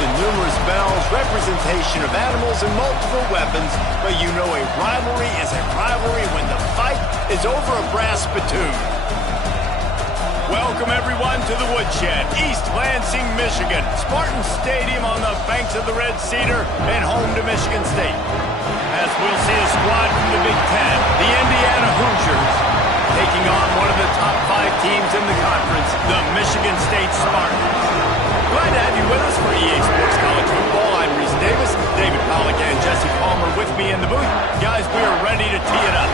boasting numerous bells, representation of animals, and multiple weapons, but you know a rivalry is a rivalry when the fight is over a brass spittoon. Welcome, everyone, to the Woodshed, East Lansing, Michigan. Spartan Stadium on the banks of the Red Cedar and home to Michigan State. As we'll see a squad from the Big Ten, the Indiana Hoosiers, taking on one of the top 5 teams in the conference, the Michigan State Spartans. Glad to have you with us for EA Sports College Football. I'm Reese Davis, David Pollack and Jesse Palmer with me in the booth. Guys, we are ready to tee it up.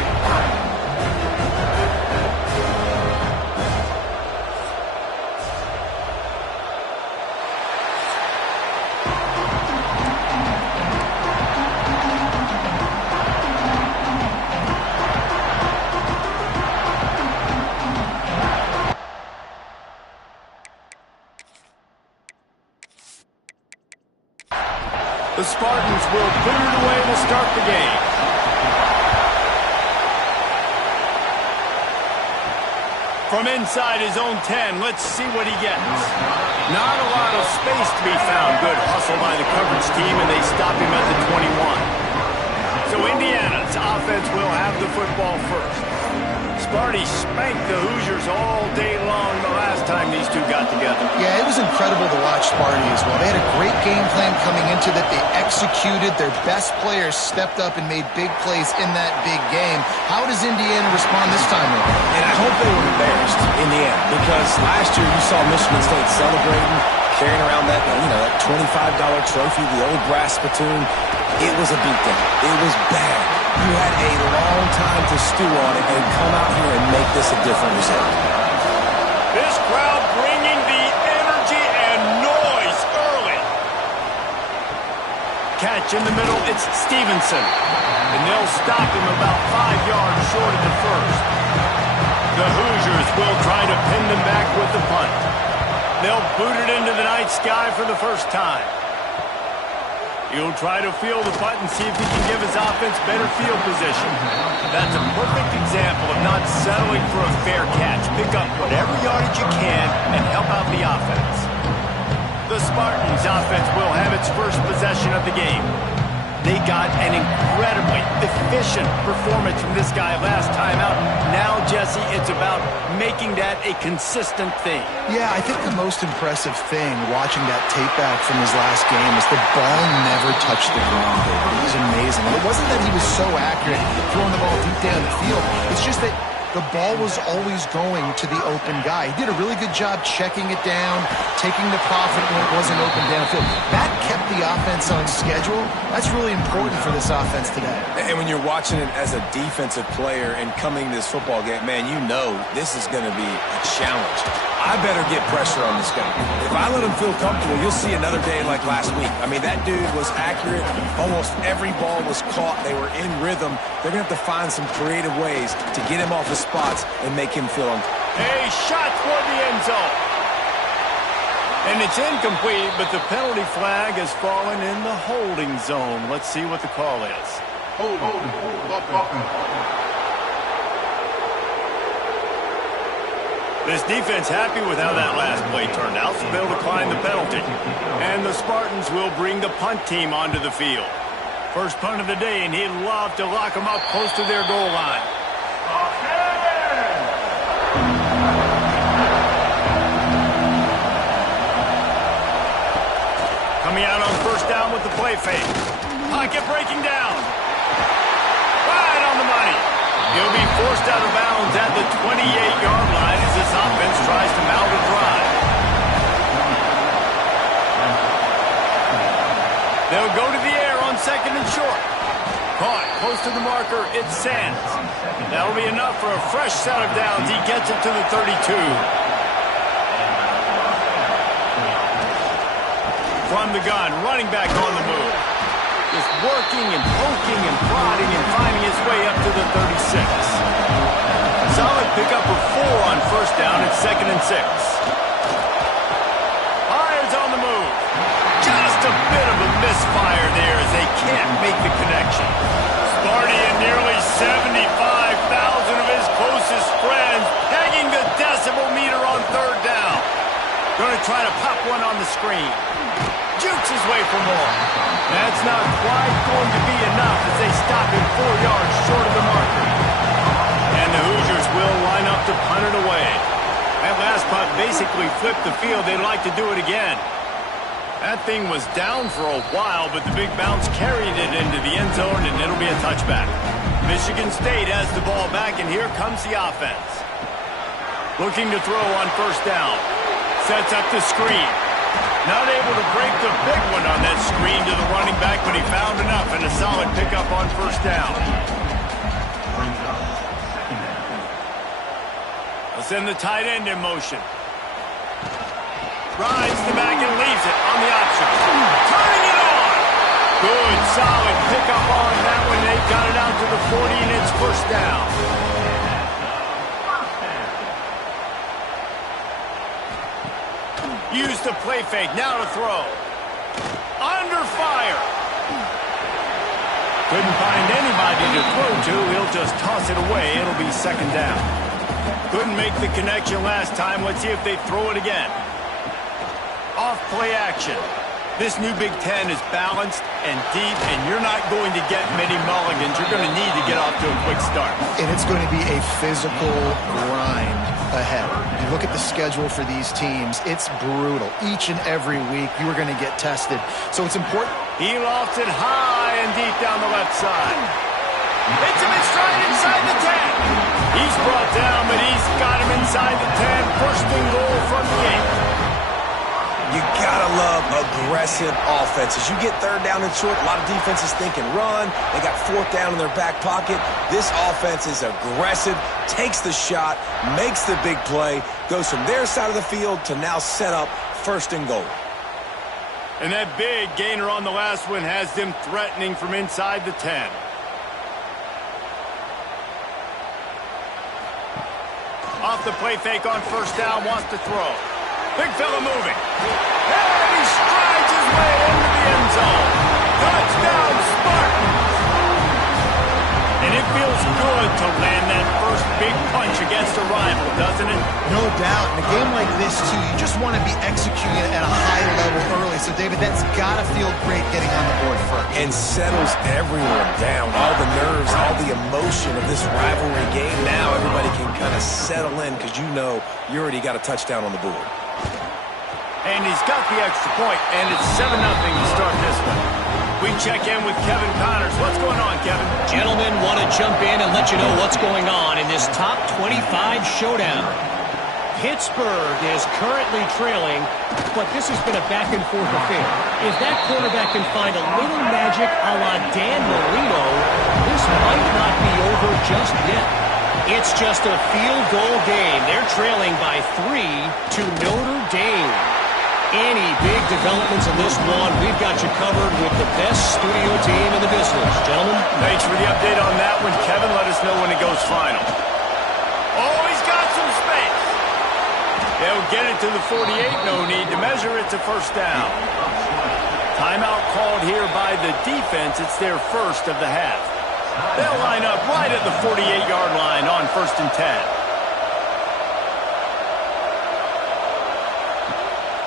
The Spartans will put it away to start the game. From inside his own 10, let's see what he gets. Not a lot of space to be found. Good hustle by the coverage team, and they stop him at the 21. So Indiana's offense will have the football first. Sparty spanked the Hoosiers all day long the last time these two got together. Yeah, it was incredible to watch Sparty as well. They had a great game plan coming into that. They executed. Their best players stepped up and made big plays in that big game. How does Indiana respond this time around? And I hope they were embarrassed in the end, because last year you saw Michigan State celebrating, carrying around that, that $25 trophy, the old brass spittoon. It was a beatdown. It was bad. You had a long time to stew on it and come out here and make this a different result. This crowd bringing the energy and noise early. Catch in the middle, it's Stevenson. And they'll stop him about 5 yards short of the first. The Hoosiers will try to pin them back with the punt. They'll boot it into the night sky for the first time. He'll try to field the punt and see if he can give his offense better field position. That's a perfect example of not settling for a fair catch. Pick up whatever yardage you can and help out the offense. The Spartans' offense will have its first possession of the game. They got an incredibly efficient performance from this guy last time out. Now, Jesse, it's about making that a consistent thing. Yeah, I think the most impressive thing watching that tape back from his last game is the ball never touched the ground, David. It was amazing. And it wasn't that he was so accurate throwing the ball deep down the field. It's just that the ball was always going to the open guy. He did a really good job checking it down, taking the profit when it wasn't open downfield. That kept the offense on schedule. That's really important for this offense today. And when you're watching it as a defensive player and coming to this football game, man, you know this is going to be a challenge. I better get pressure on this guy. If I let him feel comfortable, you'll see another day like last week. I mean, that dude was accurate. Almost every ball was caught. They were in rhythm. They're going to have to find some creative ways to get him off his spots and make him feel uncomfortable. A shot toward the end zone. And it's incomplete, but the penalty flag has fallen in the holding zone. Let's see what the call is. This defense happy with how that last play turned out, so they'll decline the penalty. And the Spartans will bring the punt team onto the field. First punt of the day, and he'd love to lock them up close to their goal line. Coming out on first down with the play fake. Pocket breaking down. Right on the money. He'll be forced out of bounds at the 28-yard line as this offense tries to mount a drive. They'll go to the air on second and short. Caught close to the marker, it's Sands. That'll be enough for a fresh set of downs. He gets it to the 32. From the gun, running back on the move. Just working and poking and prodding and finding his way up to the 36. Solid pickup of 4 on first down at 2nd and 6. Hires on the move. Just a bit of a misfire there as they can't make the connection. Sparty and nearly 75,000 of his closest friends pegging the decibel meter on third down. Going to try to pop one on the screen. Jukes his way for more. That's not quite going to be enough as they stop him 4 yards short of the marker. And the Hoosiers will line up to punt it away. That last punt basically flipped the field. They'd like to do it again. That thing was down for a while, but the big bounce carried it into the end zone, and it'll be a touchback. Michigan State has the ball back, and here comes the offense. Looking to throw on first down. Sets up the screen. Not able to break the big one on that screen to the running back, but he found enough and a solid pickup on first down. They'll send the tight end in motion. Rides the back and leaves it on the option. Turning it on! Good, solid pickup on that one. They've got it out to the 40, and it's first down. Use the play fake. Now to throw. Under fire. Couldn't find anybody to throw to. He'll just toss it away. It'll be second down. Couldn't make the connection last time. Let's see if they throw it again. Off play action. This new Big Ten is balanced and deep, and you're not going to get many mulligans. You're going to need to get off to a quick start. And it's going to be a physical grind ahead. You look at the schedule for these teams, it's brutal. Each and every week, you are going to get tested. So it's important. He lofts it high and deep down the left side. Hits him in stride inside the 10. He's brought down, but he's got him inside the 10. First and goal from the 8. You gotta love aggressive offenses. You get third down and short, a lot of defenses think and run. They got fourth down in their back pocket. This offense is aggressive, takes the shot, makes the big play, goes from their side of the field to now set up first and goal. And that big gainer on the last one has them threatening from inside the 10. Off the play fake on first down, wants to throw. Big fella moving. And he strides his way into the end zone. Touchdown, Spartans! And it feels good to land that first big punch against a rival, doesn't it? No doubt. In a game like this, too, you just want to be executing it at a high level early. So, David, that's got to feel great getting on the board first. And settles everyone down. All the nerves, all the emotion of this rivalry game. Now everybody can kind of settle in because you know you already got a touchdown on the board. And he's got the extra point, and it's 7-0 to start this one. We check in with Kevin Connors. What's going on, Kevin? Gentlemen, want to jump in and let you know what's going on in this top 25 showdown. Pittsburgh is currently trailing, but this has been a back-and-forth affair. If that quarterback can find a little magic a la Dan Marino, this might not be over just yet. It's just a field goal game. They're trailing by 3 to Notre Dame. Any big developments in this one, we've got you covered with the best studio team in the business. Gentlemen. Thanks for the update on that one, Kevin. Let us know when it goes final. Oh, he's got some space. They'll get it to the 48. No need to measure it to first down. Timeout called here by the defense. It's their first of the half. They'll line up right at the 48-yard line on first and 10.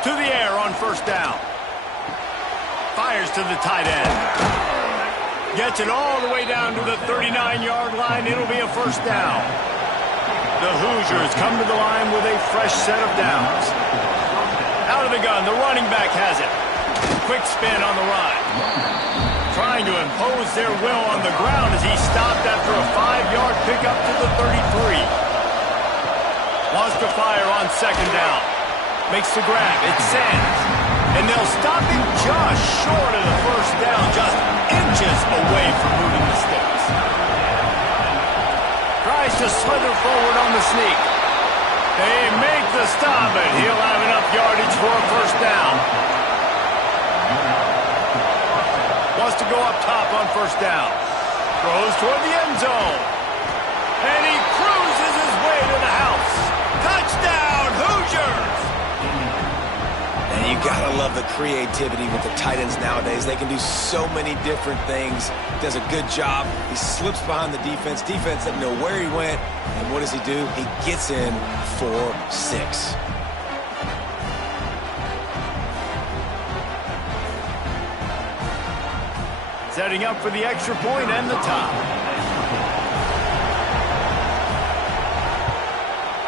To the air on first down. Fires to the tight end. Gets it all the way down to the 39-yard line. It'll be a first down. The Hoosiers come to the line with a fresh set of downs. Out of the gun, the running back has it. Quick spin on the run. Trying to impose their will on the ground as he stopped after a 5-yard pickup to the 33. Wants to fire on second down. Makes the grab. It's Sands. And they'll stop him just short of the first down, just inches away from moving the sticks. Tries to slither forward on the sneak. They make the stop, but he'll have enough yardage for a first down. Wants to go up top on first down. Throws toward the end zone. And he cruises his way to the house. Touchdown, Hoosiers! And you gotta love the creativity with the tight ends nowadays. They can do so many different things. Does a good job. He slips behind the defense. Defense doesn't know where he went. And what does he do? He gets in for 6. setting up for the extra point and the tie.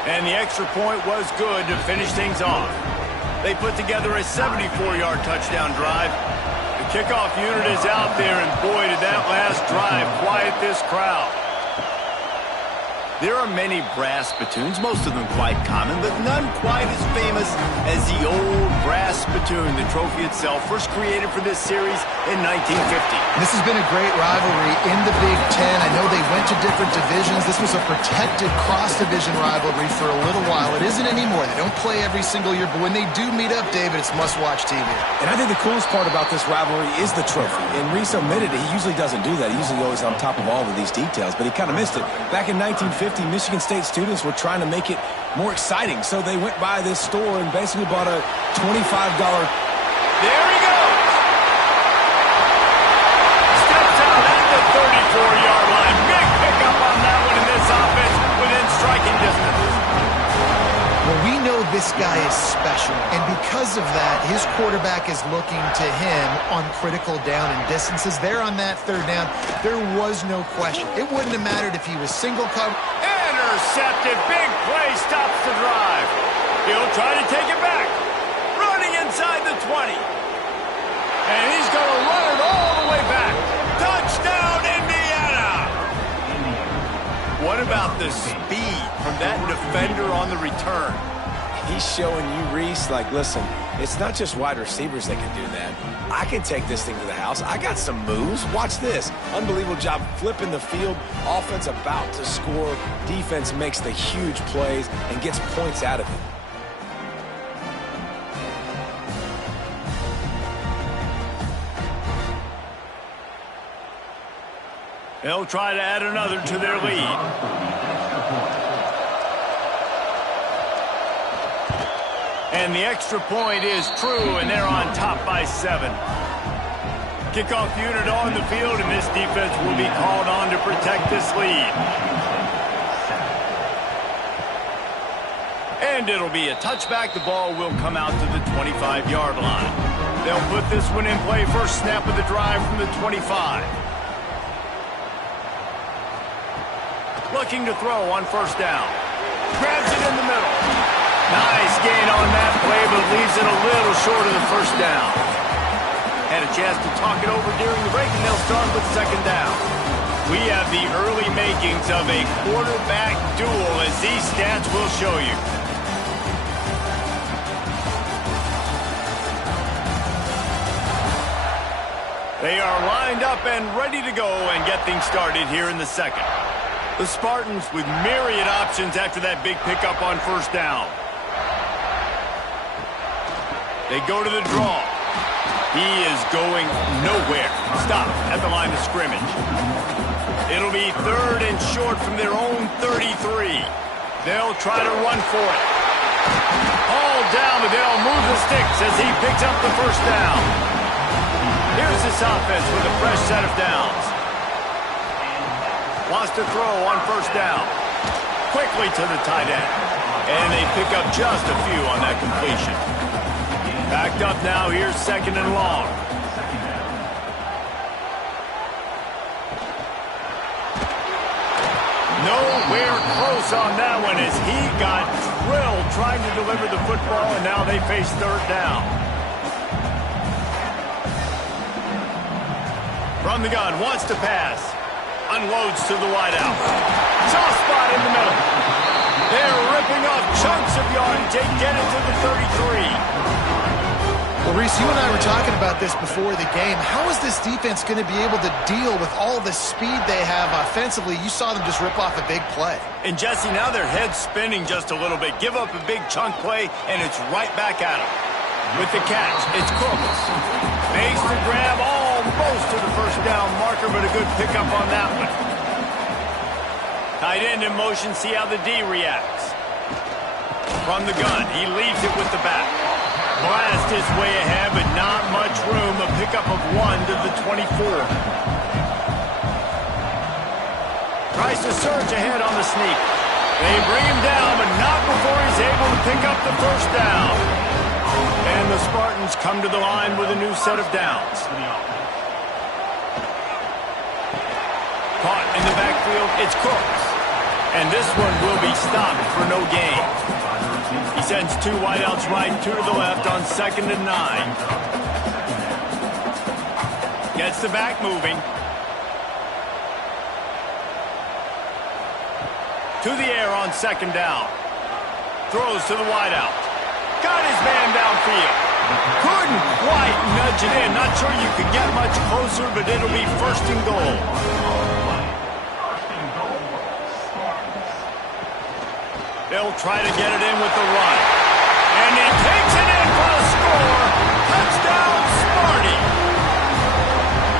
And the extra point was good to finish things off. They put together a 74-yard touchdown drive. The kickoff unit is out there, and boy, did that last drive quiet this crowd. There are many brass spittoons, most of them quite common, but none quite as famous as the old brass spittoon. The trophy itself first created for this series in 1950. This has been a great rivalry in the Big Ten. I know they went to different divisions. This was a protected cross-division rivalry for a little while. It isn't anymore. They don't play every single year, but when they do meet up, David, it's must-watch TV. And I think the coolest part about this rivalry is the trophy. And Reese omitted it. He usually doesn't do that. He usually goes on top of all of these details, but he kind of missed it. Back in 1950, Michigan State students were trying to make it more exciting, so they went by this store and basically bought a $25. There he goes! Steps out at the 34-yard line. Big pickup on that one in this offense within striking distance. Well, we know this guy is special, and because of that, his quarterback is looking to him on critical down and distances. There on that third down, there was no question. It wouldn't have mattered if he was single cover. Intercepted. Big play stops the drive. He'll try to take it back. Running inside the 20. And he's going to run it all the way back. Touchdown, Indiana! What about the speed from that defender on the return? He's showing you, Reese, like, listen, it's not just wide receivers that can do that. I can take this thing to the house. I got some moves. Watch this. Unbelievable job flipping the field. Offense about to score. Defense makes the huge plays and gets points out of it. They'll try to add another to their lead. And the extra point is true, and they're on top by 7. Kickoff unit on the field, and this defense will be called on to protect this lead. And it'll be a touchback. The ball will come out to the 25-yard line. They'll put this one in play. First snap of the drive from the 25. Looking to throw on first down. Grabs it in the middle. Nice gain on that play, but leaves it a little short of the first down. Had a chance to talk it over during the break, and they'll start with second down. We have the early makings of a quarterback duel, as these stats will show you. They are lined up and ready to go and get things started here in the second. The Spartans with myriad options after that big pickup on first down. They go to the draw. He is going nowhere. Stop at the line of scrimmage. It'll be third and short from their own 33. They'll try to run for it. Hauled down, but they'll move the sticks as he picks up the first down. Here's this offense with a fresh set of downs. Wants to throw on first down. Quickly to the tight end. And they pick up just a few on that completion. Backed up now, here's second and long. Nowhere close on that one as he got drilled trying to deliver the football, and now they face third down. From the gun, wants to pass. Unloads to the wideout. Soft spot in the middle. They're ripping off chunks of yardage. They get it to the 33. Well, Reese, you and I were talking about this before the game. How is this defense going to be able to deal with all the speed they have offensively? You saw them just rip off a big play. And, Jesse, now their head's spinning just a little bit. Give up a big chunk play, and it's right back at them. With the catch, it's Cooks. Makes the grab almost to the first down marker, but a good pickup on that one. Tight end in motion, see how the D reacts. From the gun, he leaves it with the back. Blast his way ahead, but not much room. A pickup of 1 to the 24. Tries to surge ahead on the sneak. They bring him down, but not before he's able to pick up the first down. And the Spartans come to the line with a new set of downs. Caught in the backfield, it's Cooks. And this one will be stopped for no gain. He sends 2 wideouts right, 2 to the left on 2nd and 9. Gets the back moving. To the air on 2nd down. Throws to the wideout. Got his man downfield. Couldn't quite nudge it in. Not sure you could get much closer, but it'll be 1st and goal. They'll try to get it in with the run. And he takes it in for a score. Touchdown, Sparty.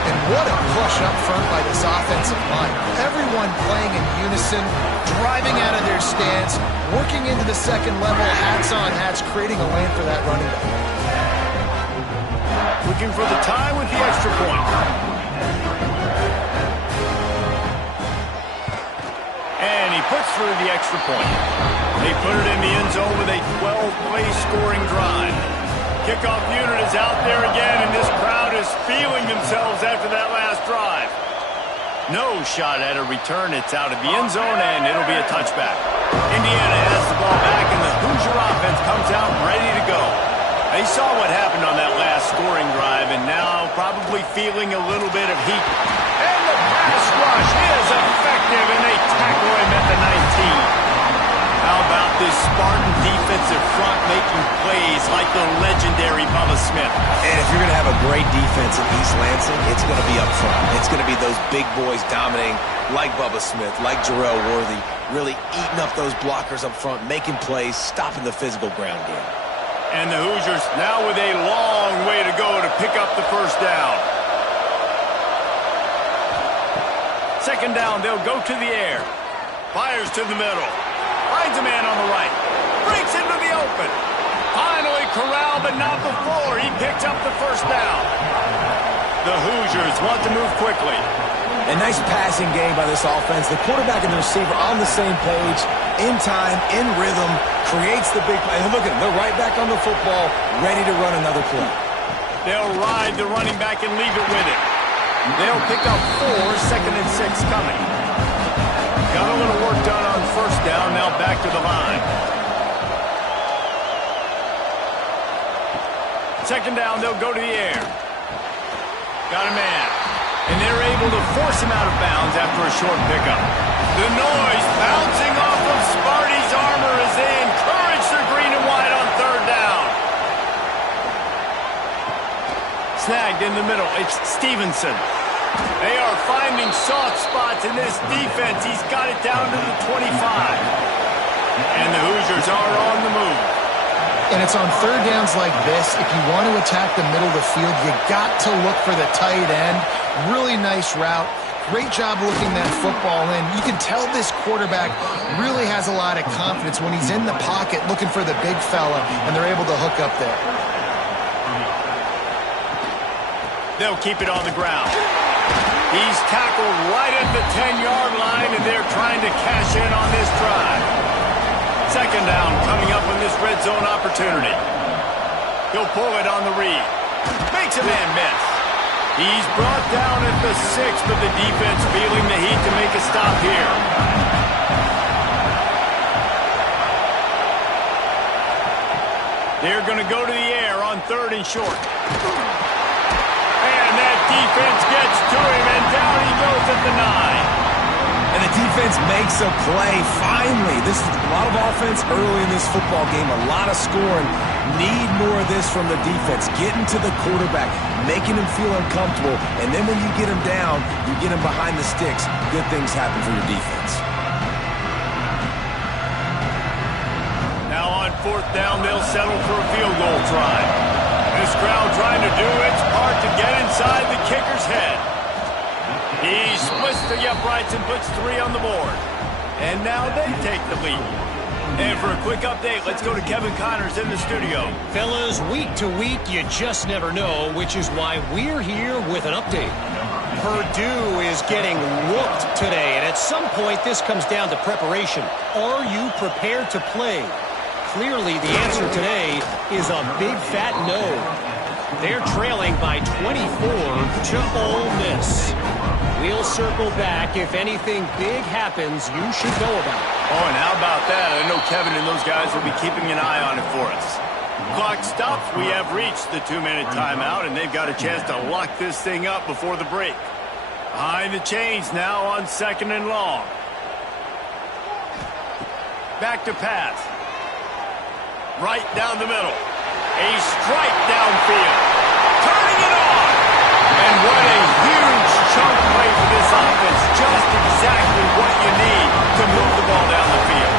And what a push up front by this offensive line. Everyone playing in unison, driving out of their stance, working into the second level, hats on hats, creating a lane for that running back. Looking for the tie with the extra point. And he puts through the extra point. They put it in the end zone with a 12-play scoring drive. Kickoff unit is out there again, and this crowd is feeling themselves after that last drive. No shot at a return. It's out of the end zone, and it'll be a touchback. Indiana has the ball back, and the Hoosier offense comes out ready to go. They saw what happened on that last scoring drive, and now probably feeling a little bit of heat. And the pass rush is effective, and they tackle him at the 19. How about this Spartan defensive front making plays like the legendary Bubba Smith? And if you're going to have a great defense in East Lansing, it's going to be up front. It's going to be those big boys dominating like Bubba Smith, like Jarrell Worthy, really eating up those blockers up front, making plays, stopping the physical ground game. And the Hoosiers now with a long way to go to pick up the 1st down. 2nd down, they'll go to the air. Fires to the middle. Finds a man on the right. Breaks into the open. Finally corralled, but not before he picked up the 1st down. The Hoosiers want to move quickly. A nice passing game by this offense. The quarterback and the receiver on the same page, in time, in rhythm, creates the big play. And look at them. They're right back on the football, ready to run another play. They'll ride the running back and leave it with it. They'll pick up 4, 2nd and 6 coming. Got a little work done on 1st down, now back to the line. 2nd down, they'll go to the air. Got a man. And they're able to force him out of bounds after a short pickup. The noise bouncing off of Sparty's armor as they encourage the green and white on 3rd down. Snagged in the middle, it's Stevenson. They are finding soft spots in this defense. He's got it down to the 25. And the Hoosiers are on the move. And it's on 3rd downs like this. If you want to attack the middle of the field, you got to look for the tight end. Really nice route. Great job looking that football in. You can tell this quarterback really has a lot of confidence when he's in the pocket looking for the big fella, and they're able to hook up there. They'll keep it on the ground. He's tackled right at the 10-yard line, and they're trying to cash in on this drive. 2nd down coming up in this red zone opportunity. He'll pull it on the read. Makes a man miss. He's brought down at the 6, but the defense feeling the heat to make a stop here. They're going to go to the air on 3rd and short. And that defense gets to him, and down he goes at the 9. And the defense makes a play, finally. This is a lot of offense early in this football game, a lot of scoring. Need more of this from the defense. Getting to the quarterback, making him feel uncomfortable, and then when you get him down, you get him behind the sticks, good things happen for your defense. Now on 4th down, they'll settle for a field goal try. This crowd trying to do its part to get inside the kicker's head. He splits the uprights and puts 3 on the board. And now they take the lead. And for a quick update, let's go to Kevin Connors in the studio. Fellas, week to week, you just never know, which is why we're here with an update. Purdue is getting whooped today, and at some point, this comes down to preparation. Are you prepared to play? Clearly, the answer today is a big fat no. They're trailing by 24 to Ole Miss. We'll circle back. If anything big happens, you should know about it. Oh, and how about that? I know Kevin and those guys will be keeping an eye on it for us. Clock stops. We have reached the 2-minute timeout, and they've got a chance to lock this thing up before the break. Behind the chains now on 2nd and long. Back to pass. Right down the middle. A strike downfield. Turning it on. And what a huge chunk play for this offense. Just exactly what you need to move the ball down the field.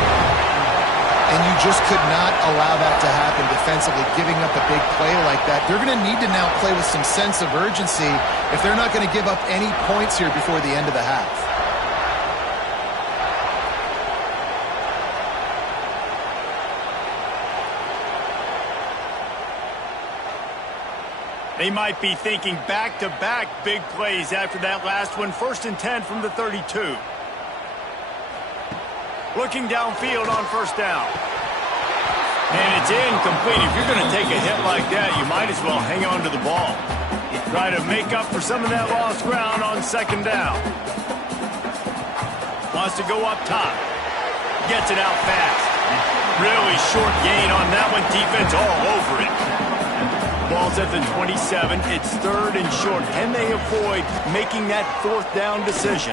And you just could not allow that to happen defensively, giving up a big play like that. They're going to need to now play with some sense of urgency if they're not going to give up any points here before the end of the half. They might be thinking back-to-back big plays after that last one. 1st and 10 from the 32. Looking downfield on 1st down. And it's incomplete. If you're going to take a hit like that, you might as well hang on to the ball. Try to make up for some of that lost ground on 2nd down. Wants to go up top. Gets it out fast. Really short gain on that one. Defense all over it. Ball's at the 27. It's 3rd and short. Can they avoid making that 4th down decision?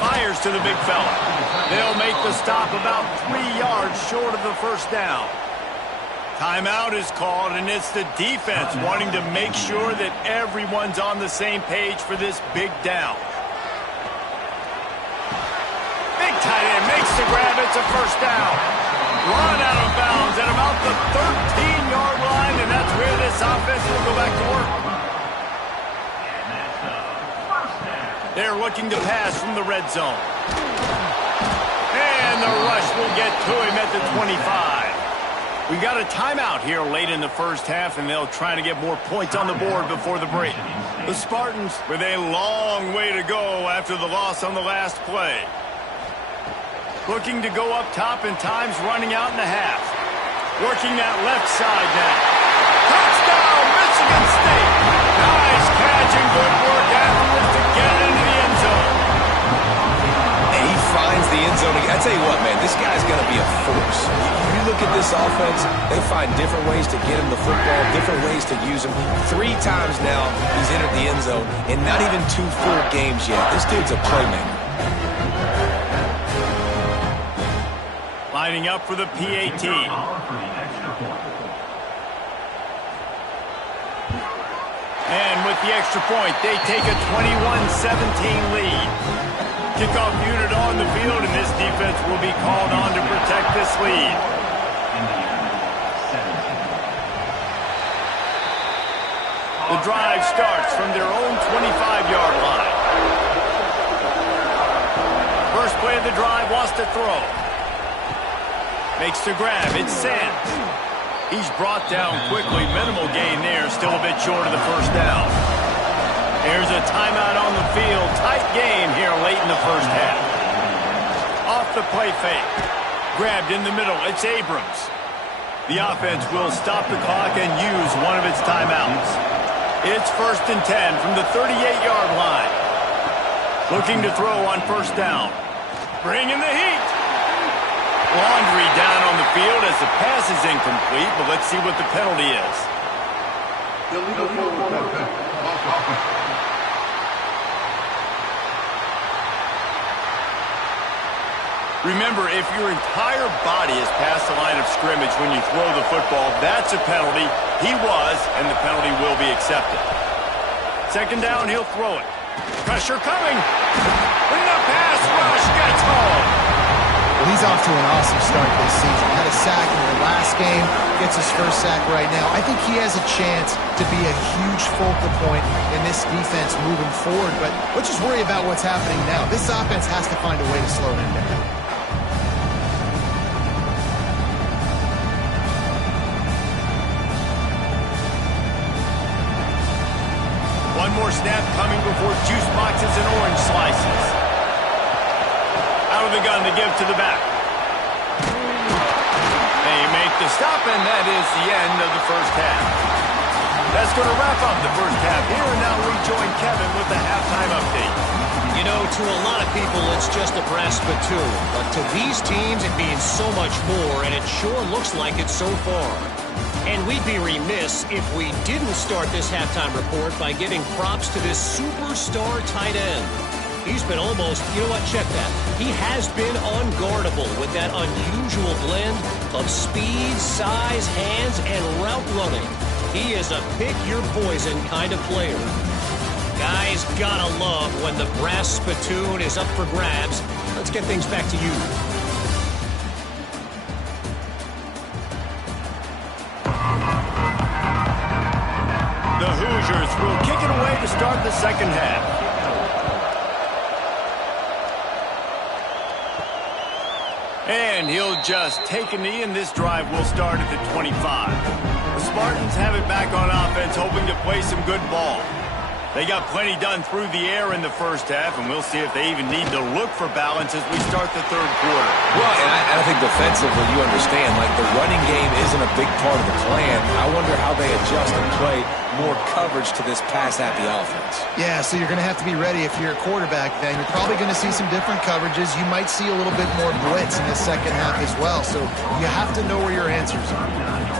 Fires to the big fella. They'll make the stop about 3 yards short of the 1st down. Timeout is called, and it's the defense wanting to make sure that everyone's on the same page for this big down. Big tight end makes the grab. It's a 1st down. Run out of bounds at about the 13-yard line, and that's where this offense will go back to work. They're looking to pass from the red zone. And the rush will get to him at the 25. We've got a timeout here late in the 1st half, and they'll try to get more points on the board before the break. The Spartans with a long way to go after the loss on the last play. Looking to go up top, and time's running out in the half. Working that left side now. Touchdown, Michigan State. Nice catch and good work afterwards to get it into the end zone. And he finds the end zone. I tell you what, man, this guy's going to be a force. You look at this offense, they find different ways to get him the football, different ways to use him. 3 times now he's entered the end zone, and not even 2 full games yet. This dude's a playmaker. Lining up for the PAT. And with the extra point, they take a 21-17 lead. Kickoff unit on the field, and this defense will be called on to protect this lead. The drive starts from their own 25-yard line. First play of the drive, wants to throw. Makes the grab. It's Sands. He's brought down quickly. Minimal gain there. Still a bit short of the 1st down. There's a timeout on the field. Tight game here late in the 1st half. Off the play fake. Grabbed in the middle. It's Abrams. The offense will stop the clock and use one of its timeouts. It's 1st and 10 from the 38-yard line. Looking to throw on 1st down. Bringing the heat. Laundry down on the field as the pass is incomplete, but let's see what the penalty is. Remember, if your entire body is past the line of scrimmage when you throw the football, that's a penalty. He was, and the penalty will be accepted. 2nd down, he'll throw it. Pressure coming. And the pass rush gets home. Well, he's off to an awesome start this season. Had a sack in the last game, gets his 1st sack right now. I think he has a chance to be a huge focal point in this defense moving forward, but let's just worry about what's happening now. This offense has to find a way to slow them down. One more snap coming before juice boxes and orange slices. Out of the gun to give to the back. They make the stop, and that is the end of the 1st half. That's going to wrap up the first half here, and now we join Kevin with the halftime update. You know, to a lot of people, it's just a brass spittoon. But to these teams, it means so much more, and it sure looks like it so far. And we'd be remiss if we didn't start this halftime report by giving props to this superstar tight end. He's been almost, you know what, check that. He has been unguardable with that unusual blend of speed, size, hands, and route running. He is a pick-your-poison kind of player. Guys, gotta love when the brass spittoon is up for grabs. Let's get things back to you. The Hoosiers will kick it away to start the second half. And he'll just take a knee, and this drive will start at the 25. The Spartans have it back on offense, hoping to play some good ball. They got plenty done through the air in the first half, and we'll see if they even need to look for balance as we start the third quarter. Well, and I think defensively, you understand, like the running game isn't a big part of the plan. I wonder how they adjust and play more coverage to this pass-happy offense. Yeah, so you're going to have to be ready if you're a quarterback then. You're probably going to see some different coverages. You might see a little bit more blitz in the second half as well, so you have to know where your answers are.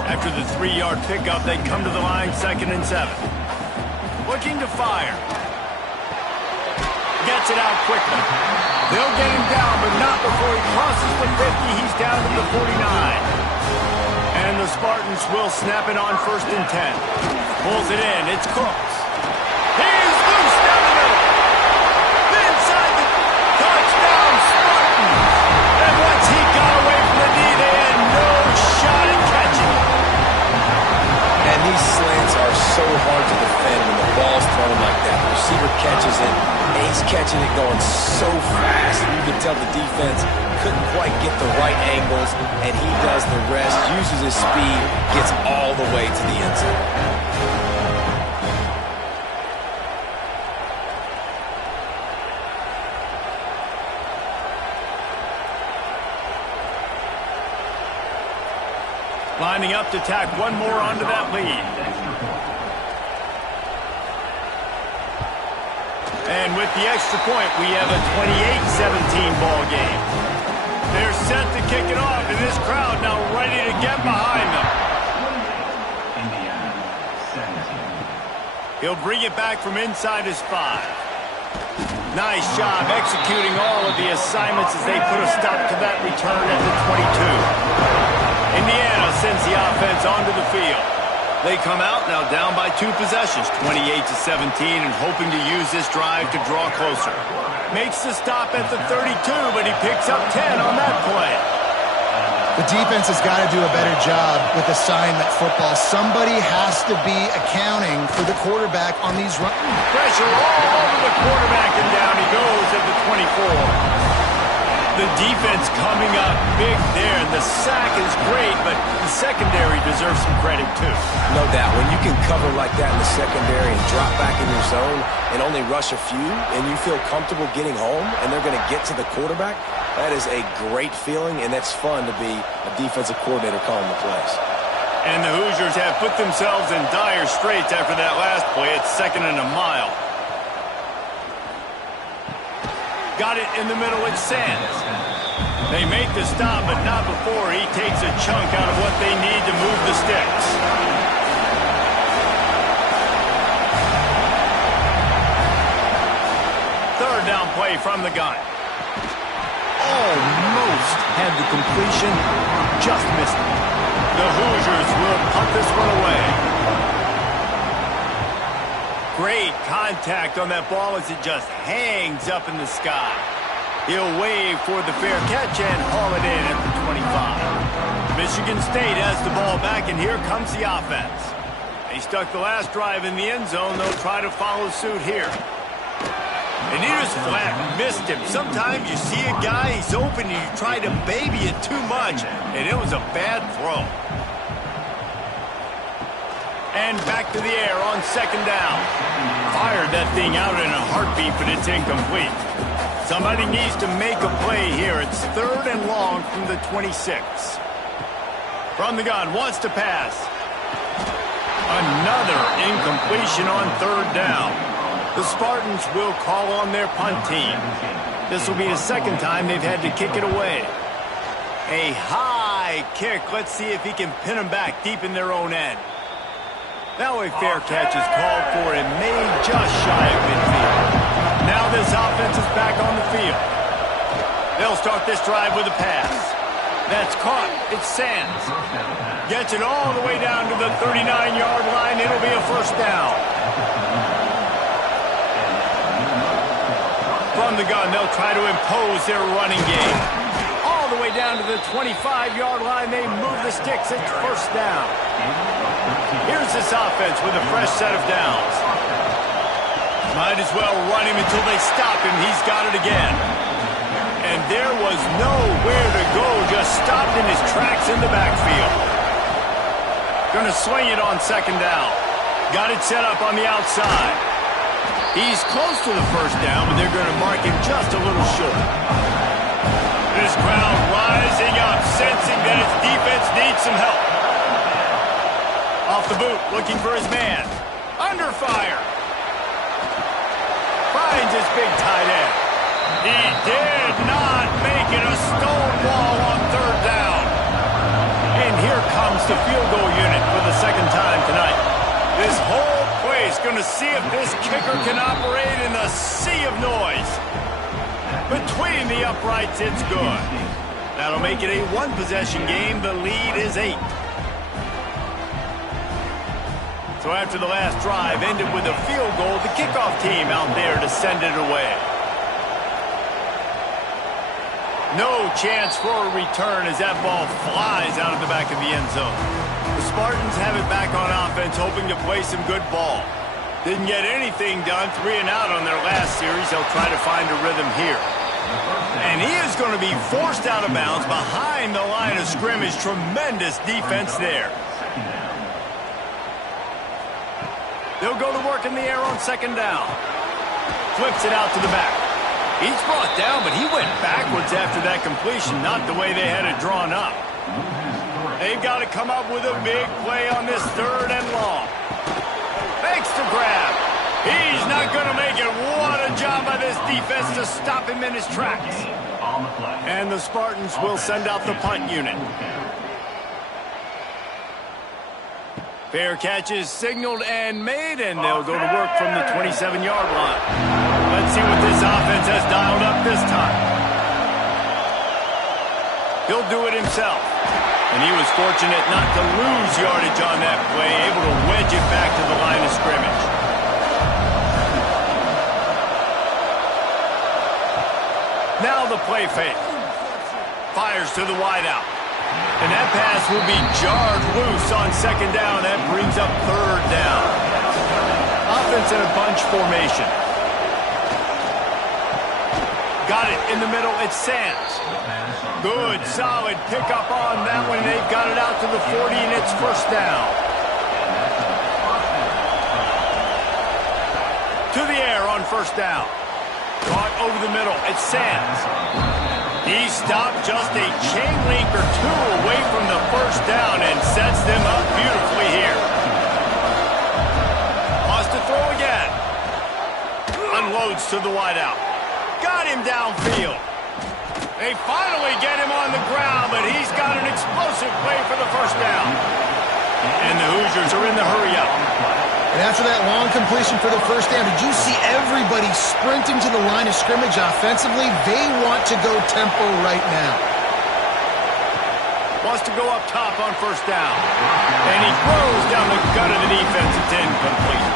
After the 3-yard pickup, they come to the line, 2nd and 7. Looking to fire. Gets it out quickly. They'll get him down, but not before he crosses the 50. He's down to the 49. And the Spartans will snap it on 1st and 10. Pulls it in. It's Cooks. He's loose down the middle. Inside the touchdown, Spartans. And once he got away from the knee, they had no shot at catching it. And these slants are so hard to defend when the ball's thrown like that. The receiver catches it, and he's catching it going so fast. You can tell the defense couldn't quite get the right angles, and he does the rest, uses his speed, gets all the way to the end zone. Lining up to tack one more onto that lead. And with the extra point, we have a 28-17 ball game. They're set to kick it off, and this crowd now ready to get behind them. He'll bring it back from inside his 5. Nice job executing all of the assignments as they put a stop to that return at the 22. Indiana sends the offense onto the field. They come out now down by 2 possessions, 28-17, and hoping to use this drive to draw closer. Makes the stop at the 32, but he picks up 10 on that play. The defense has got to do a better job with assignment football. Somebody has to be accounting for the quarterback on these runs. Pressure all over the quarterback, and down he goes at the 24. The defense coming up big there, and the sack is great, but the secondary deserves some credit too. No doubt. When you can cover like that in the secondary and drop back in your zone and only rush a few, and you feel comfortable getting home, and they're going to get to the quarterback, that is a great feeling, and that's fun to be a defensive coordinator calling the plays. And the Hoosiers have put themselves in dire straits after that last play. It's 2nd and a mile. Got it in the middle, it's Sands. They make the stop, but not before he takes a chunk out of what they need to move the sticks. Third down play from the gun. Almost had the completion, just missed it. The Hoosiers will punt this one away. Great contact on that ball as it just hangs up in the sky. He'll wave for the fair catch and haul it in at the 25. Michigan State has the ball back, and here comes the offense. They stuck the last drive in the end zone. They'll try to follow suit here. And he just flat missed him. Sometimes you see a guy, he's open, and you try to baby it too much, and it was a bad throw. And back to the air on 2nd down. Fired that thing out in a heartbeat, but it's incomplete. Somebody needs to make a play here. It's 3rd and long from the 26. From the gun, wants to pass. Another completion on third down. The Spartans will call on their punt team. This will be the second time they've had to kick it away. A high kick. Let's see if he can pin them back deep in their own end. Now a fair catch is called for and made just shy of midfield. Now this offense is back on the field. They'll start this drive with a pass. That's caught. It's Sands. Gets it all the way down to the 39-yard line. It'll be a first down. From the gun, they'll try to impose their running game. All the way down to the 25-yard line. They move the sticks. It's first down. Here's this offense with a fresh set of downs. Might as well run him until they stop him. He's got it again. And there was nowhere to go, just stopped in his tracks in the backfield. Gonna swing it on second down. Got it set up on the outside. He's close to the first down, but they're gonna mark him just a little short. This crowd rising up, sensing that its defense needs some help. Off the boot, looking for his man. Under fire. Finds his big tight end. He did not make it a stone wall on third down. And here comes the field goal unit for the second time tonight. This whole place going to see if this kicker can operate in the sea of noise. Between the uprights, it's good. That'll make it a one-possession game. The lead is 8. So after the last drive ended with a field goal, the kickoff team out there to send it away. No chance for a return as that ball flies out of the back of the end zone. The Spartans have it back on offense, hoping to play some good ball. Didn't get anything done, 3 and out on their last series. They'll try to find a rhythm here. And he is going to be forced out of bounds behind the line of scrimmage. Tremendous defense there. They'll go to work in the air on second down. Flips it out to the back. He's brought down, but he went backwards after that completion, not the way they had it drawn up. They've got to come up with a big play on this third and long. Makes the grab. He's not going to make it. What a job by this defense to stop him in his tracks. And the Spartans will send out the punt unit. Fair catch is signaled and made, and they'll go to work from the 27-yard line. Let's see what this offense has dialed up this time. He'll do it himself. And he was fortunate not to lose yardage on that play, able to wedge it back to the line of scrimmage. Now the play fake. Fires to the wideout. And that pass will be jarred loose on second down. That brings up third down. Offense in a bunch formation. Got it in the middle. It's Sands. Good, solid pickup on that one. They've got it out to the 40, and it's first down. To the air on first down. Caught over the middle. It's Sands. He stopped just a chain link or two away from the first down and sets them up beautifully here. Wants to throw again. Unloads to the wideout. Got him downfield. They finally get him on the ground, but he's got an explosive play for the first down. And the Hoosiers are in the hurry-up. And after that long completion for the first down, did you see everybody sprinting to the line of scrimmage offensively? They want to go tempo right now. Wants to go up top on first down. And he throws down the gut of the defense. It's incomplete.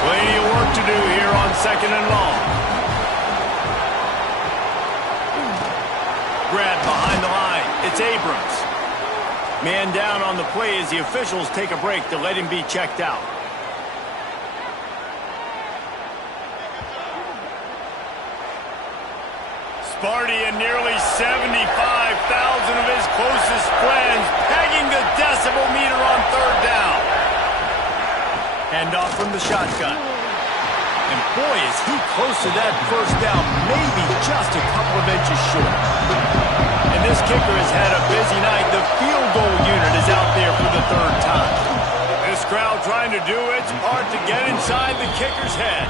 Plenty of work to do here on second and long. Grab behind the line. It's Abrams. Man down on the play as the officials take a break to let him be checked out. Sparty and nearly 75,000 of his closest friends pegging the decibel meter on third down. Hand off from the shotgun. And boy, is he close to that first down, maybe just a couple of inches short. And this kicker has had a busy night. The field goal unit is out there for the third time. This crowd's trying to do its part to get inside the kicker's head.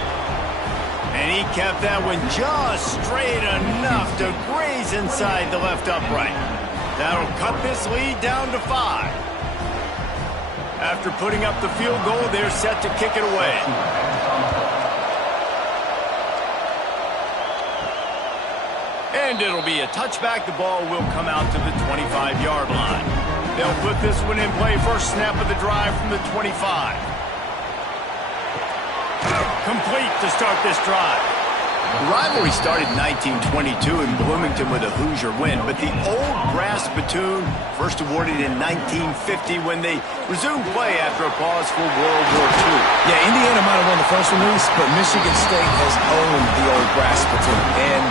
And he kept that one just straight enough to graze inside the left upright. That'll cut this lead down to 5. After putting up the field goal, they're set to kick it away. And it'll be a touchback. The ball will come out to the 25-yard line. They'll put this one in play. First snap of the drive from the 25. Complete to start this drive. The rivalry started in 1922 in Bloomington with a Hoosier win, but the old brass spittoon first awarded in 1950 when they resumed play after a pause for World War II. Yeah, Indiana might have won the first release, but Michigan State has owned the old brass spittoon, and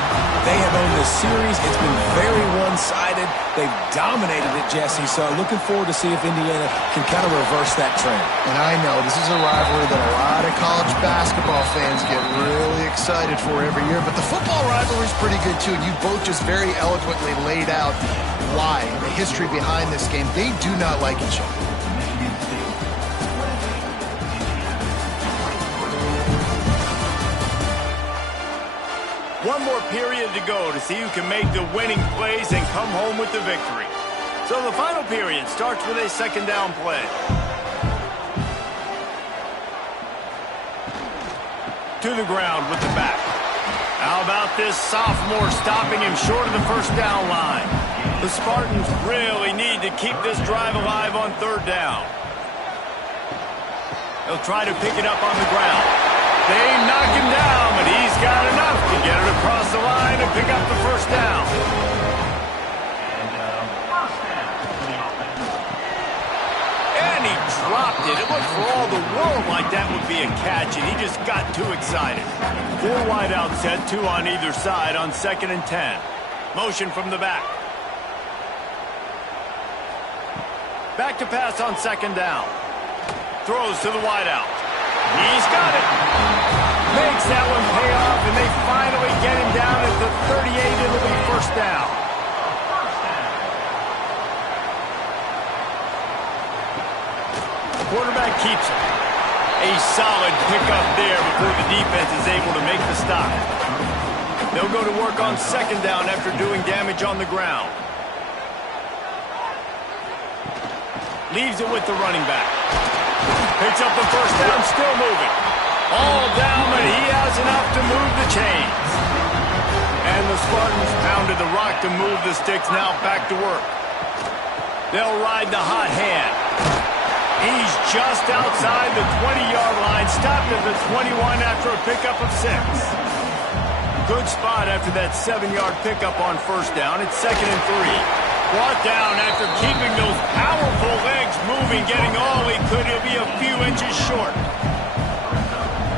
they have owned this series. It's been very one-sided. They've dominated it, Jesse, so looking forward to see if Indiana can kind of reverse that trend. And I know this is a rivalry that a lot of college basketball fans get really excited for every year, but the football rivalry is pretty good too, and you both just very eloquently laid out why, the history behind this game. They do not like each other. One more period to go to see who can make the winning plays and come home with the victory. So the final period starts with a second down play. To the ground with the back. How about this sophomore stopping him short of the first down line? The Spartans really need to keep this drive alive on third down. They'll try to pick it up on the ground. They knock him down, but he's got enough to get it across the line and pick up the first down. And he dropped it. It looked for all the world like that would be a catch, and he just got too excited. 4 wideouts set, 2 on either side on 2nd and 10. Motion from the back. Back to pass on 2nd down. Throws to the wideout. He's got it. Makes that one pay off, and they finally get him down at the 38. It'll be first down. Quarterback keeps it. A solid pickup there before the defense is able to make the stop. They'll go to work on 2nd down after doing damage on the ground. Leaves it with the running back. Picks up the first down, still moving. All down, but he has enough to move the chains. And the Spartans pounded the rock to move the sticks, now back to work. They'll ride the hot hand. He's just outside the 20-yard line, stopped at the 21 after a pickup of 6. Good spot after that 7-yard pickup on first down. It's 2nd and 3. Brought down after keeping those powerful legs moving, getting all he could. He'll be a few inches short.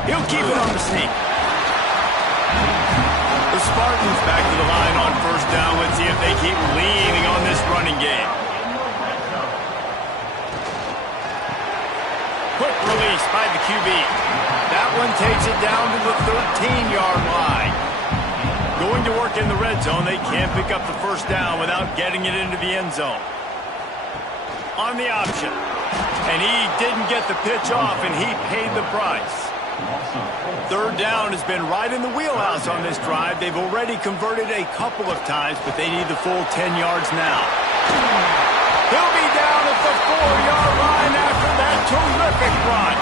He'll keep it on the sneak. The Spartans back to the line on first down. Let's see if they keep leaning on this running game. Quick release by the QB. That one takes it down to the 13-yard line. Going to work in the red zone, they can't pick up the first down without getting it into the end zone. On the option. And he didn't get the pitch off, and he paid the price. Third down has been right in the wheelhouse on this drive. They've already converted a couple of times, but they need the full 10 yards now. He'll be down at the 4-yard line after that terrific run.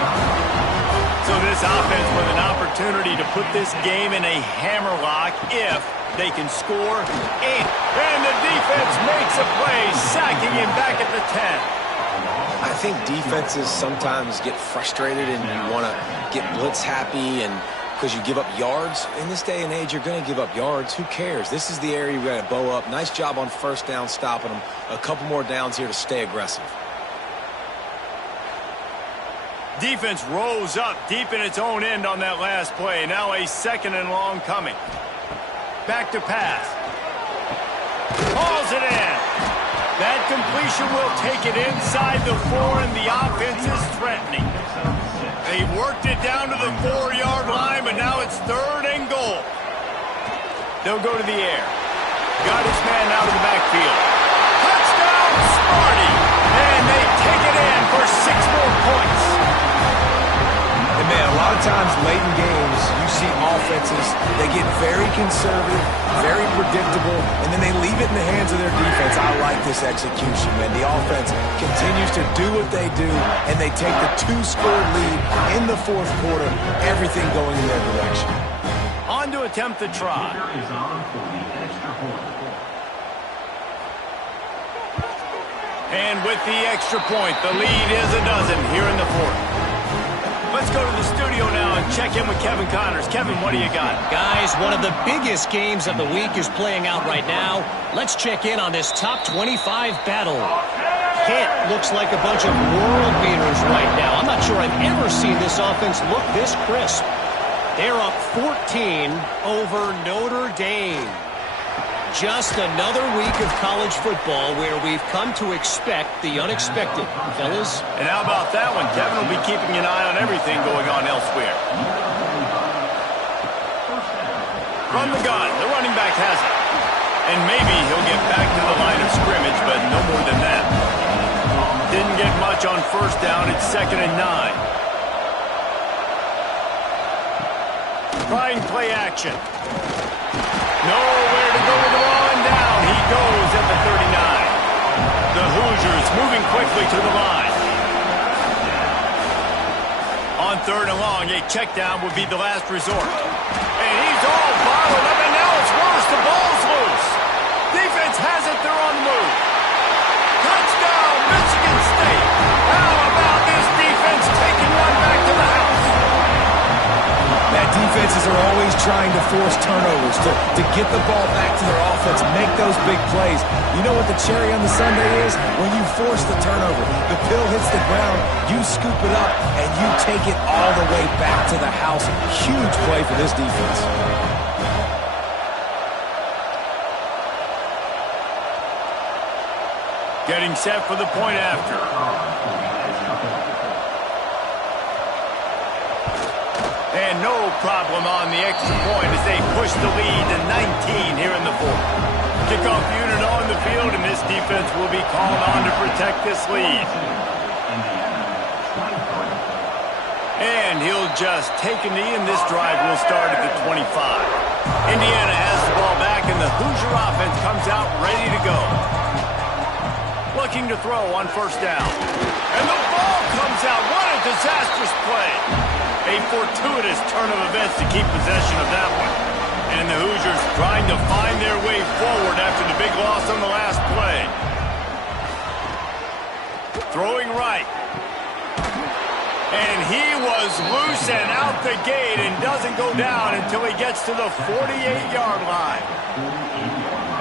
So this offense with an opportunity to put this game in a hammerlock if they can score 8. And the defense makes a play, sacking him back at the 10. I think defenses sometimes get frustrated and you want to get blitz happy and because you give up yards. In this day and age, you're going to give up yards. Who cares? This is the area you got to bow up. Nice job on first down, stopping them. A couple more downs here to stay aggressive. Defense rose up deep in its own end on that last play. Now a 2nd and long coming. Back to pass. Hauls it in. That completion will take it inside the 4, and the offense is threatening. They worked it down to the 4-yard line, but now it's 3rd and goal. They'll go to the air. Got his man out of the backfield. Touchdown, Sparty! And they take it in for 6 more points. times late in games, you see offenses, they get very conservative, very predictable, and then they leave it in the hands of their defense. I like this execution, man. The offense continues to do what they do, and they take the 2-score lead in the fourth quarter, everything going in their direction. On to attempt the try. And with the extra point, the lead is a dozen here in the fourth. Let's go to the studio now and check in with Kevin Connors. Kevin, what do you got? Guys, one of the biggest games of the week is playing out right now. Let's check in on this top 25 battle. Pitt looks like a bunch of world beaters right now. I'm not sure I've ever seen this offense look this crisp. They're up 14 over Notre Dame. Just another week of college football where we've come to expect the unexpected. Fellas? And how about that one? Kevin will be keeping an eye on everything going on elsewhere. Run the gun. The running back has it. And maybe he'll get back to the line of scrimmage, but no more than that. Didn't get much on first down. It's 2nd and 9. Trying play action. Nowhere to go with the ball, and down he goes at the 39. The Hoosiers moving quickly to the line. On 3rd and long, a check down would be the last resort. And he's all bottled up, and now it's worse. The ball's loose. Defense has it. They're on the move. Touchdown, Michigan State. How about this defense taking one back to the house? That defenses are always trying to force turnovers, to get the ball back to their offense, make those big plays. You know what the cherry on the sundae is? When you force the turnover, the pill hits the ground, you scoop it up, and you take it all the way back to the house. Huge play for this defense. Getting set for the point after. And no problem on the extra point as they push the lead to 19 here in the fourth. Kickoff unit on the field, and this defense will be called on to protect this lead. And he'll just take a knee, and this drive will start at the 25. Indiana has the ball back, and the Hoosier offense comes out ready to go. Looking to throw on first down. And the ball comes out. What a disastrous play. A fortuitous turn of events to keep possession of that one. And the Hoosiers trying to find their way forward after the big loss on the last play. Throwing right. And he was loose and out the gate and doesn't go down until he gets to the 48-yard line.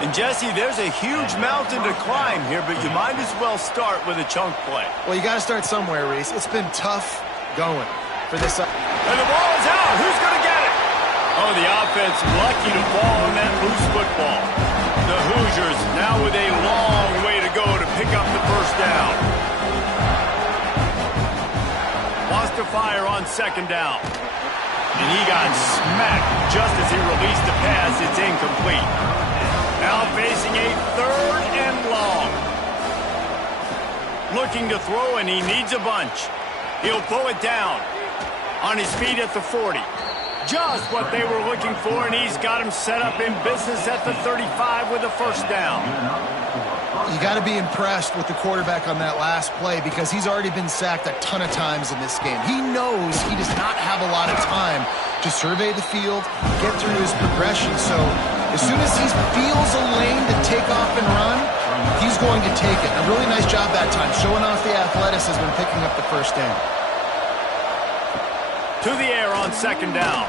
And, Jesse, there's a huge mountain to climb here, but you might as well start with a chunk play. Well, you got to start somewhere, Reese. It's been tough going for this. And the ball is out. Who's going to get it? Oh, the offense lucky to fall on that loose football. The Hoosiers now with a long way to go to pick up the first down. Wants to fire on 2nd down. And he got smacked just as he released the pass. It's incomplete. Now facing a 3rd and long. Looking to throw, and he needs a bunch. He'll pull it down. On his feet at the 40. Just what they were looking for, and he's got him set up in business at the 35 with a first down. You got to be impressed with the quarterback on that last play because he's already been sacked a ton of times in this game. He knows he does not have a lot of time to survey the field, get through his progression. So as soon as he feels a lane to take off and run, he's going to take it. A really nice job that time, showing off the athleticism and picking up the first down. To the air on 2nd down.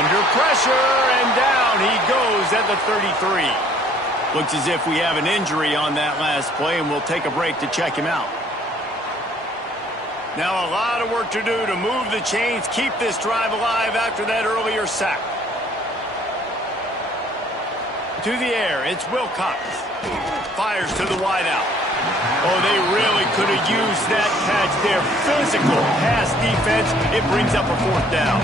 Under pressure, and down he goes at the 33. Looks as if we have an injury on that last play, and we'll take a break to check him out. Now a lot of work to do to move the chains, keep this drive alive after that earlier sack. To the air, it's Wilcox. Fires to the wideout. Oh, they really could have used that catch there. Physical pass defense. It brings up a 4th down.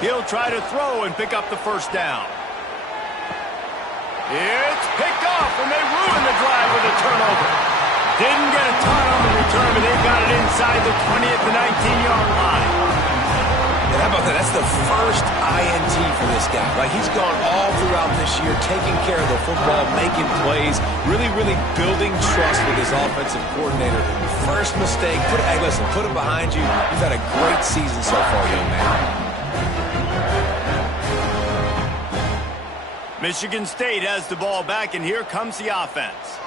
He'll try to throw and pick up the first down. It's picked off, and they ruin the drive with a turnover. Didn't get a ton on the return, but they got it inside the 20 at the 19-yard line. And how about that? That's the first INT for this guy. Like, he's gone all throughout this year, taking care of the football, making plays, really, really building trust with his offensive coordinator. First mistake, hey, listen, put it behind you. You've had a great season so far, young man. Michigan State has the ball back, and here comes the offense.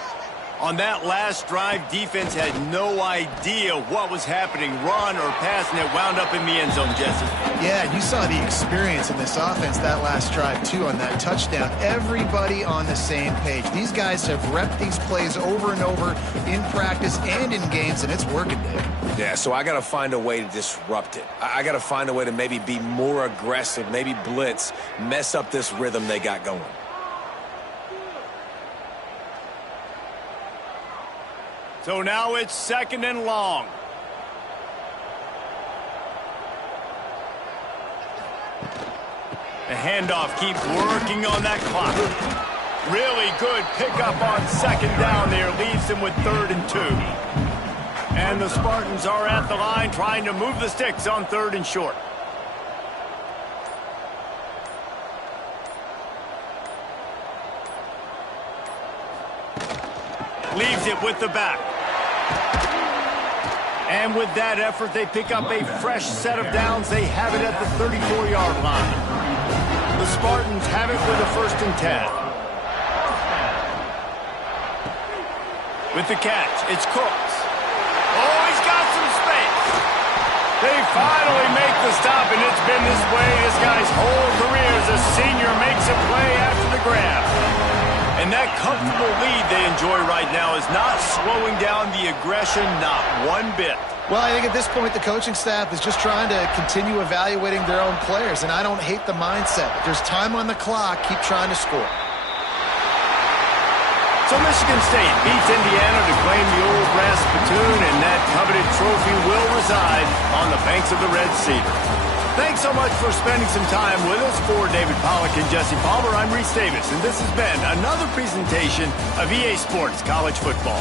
On that last drive, defense had no idea what was happening, run or pass, and it wound up in the end zone, Jesse. Yeah, you saw the experience in this offense that last drive, too, on that touchdown. Everybody on the same page. These guys have repped these plays over and over in practice and in games, and it's working, Dave. Yeah, so I got to find a way to disrupt it. I got to find a way to maybe be more aggressive, maybe blitz, mess up this rhythm they got going. So now it's 2nd and long. The handoff keeps working on that clock. Really good pickup on 2nd down there. Leaves them with 3rd and 2. And the Spartans are at the line trying to move the sticks on 3rd and short. Leaves it with the back. And with that effort, they pick up a fresh set of downs. They have it at the 34-yard line. The Spartans have it with a 1st and 10. With the catch, it's Cooks. Oh, he's got some space. They finally make the stop, and it's been this way this guy's whole career as a senior makes a play after the grab. And that comfortable lead they enjoy right now is not slowing down the aggression, not one bit. Well, I think at this point, the coaching staff is just trying to continue evaluating their own players, and I don't hate the mindset. If there's time on the clock, keep trying to score. So Michigan State beats Indiana to claim the old brass spittoon, and that coveted trophy will reside on the banks of the Red Cedar. Thanks so much for spending some time with us. For David Pollack and Jesse Palmer, I'm Reese Davis, and this has been another presentation of EA Sports College Football.